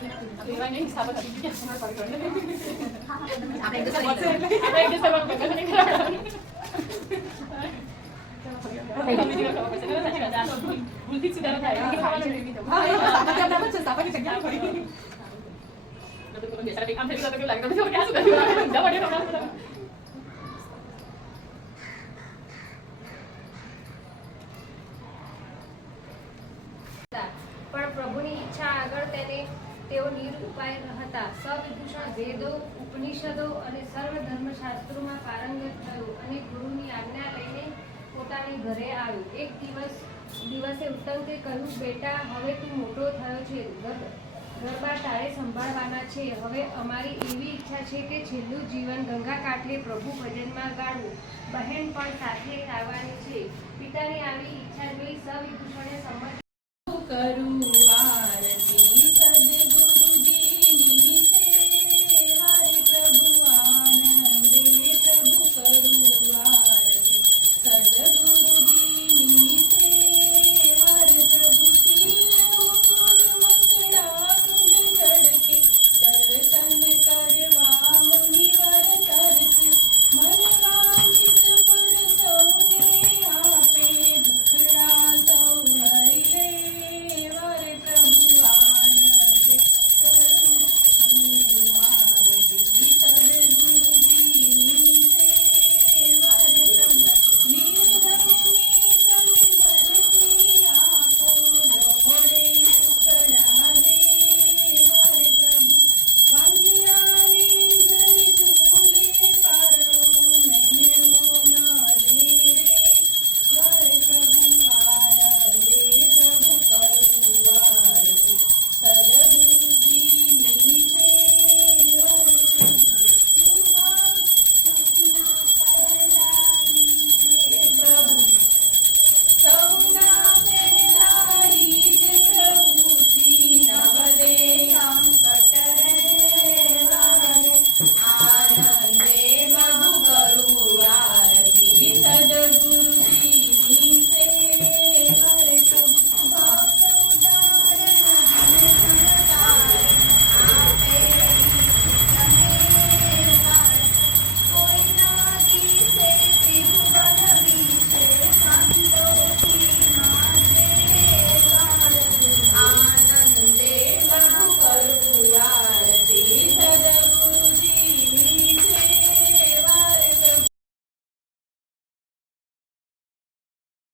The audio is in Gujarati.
લેવાય નહીં હિસાબ કરી દીધી હમણાં પડી ગયો આપણે એક આપણે એક દિવસ કરવાનું બગા નહીં કરાવવાનું ભૂલથી સીધા થાય કે ખાવાનું લેવી દો હા એ સાપાથી આપણે બચે સાપાની જગ્યા પડી તો તો બેસાડી આમ થઈ તો લાગે તો ક્યાં શું કર્યું જવા દે હમણાં પણ પ્રભુની ઈચ્છા આગળ તેઓ નિરુપાય હતા. સવિભૂષણ વેદો, ઉપનિષદો અને સર્વ ધર્મશાસ્ત્રોમાં પારંગત થયો અને ગુરુની આજ્ઞા લઈને પોતાની ઘરે આવ્યો. એક દિવસે ઉત્તંકે કહ્યું, બેટા, હવે તું મોટો થયો છે, ઘર-બાર તારે સંભાળવાના છે. હવે અમારી એવી ઈચ્છા છે કે છેલ્લું જીવન ગંગા કાંઠે પ્રભુ ભજનમાં ગાળવું. બહેન પણ સાથે આવવાની છે. પિતાની આવી ઈચ્છા જોઈ સવિભૂષણે સંમત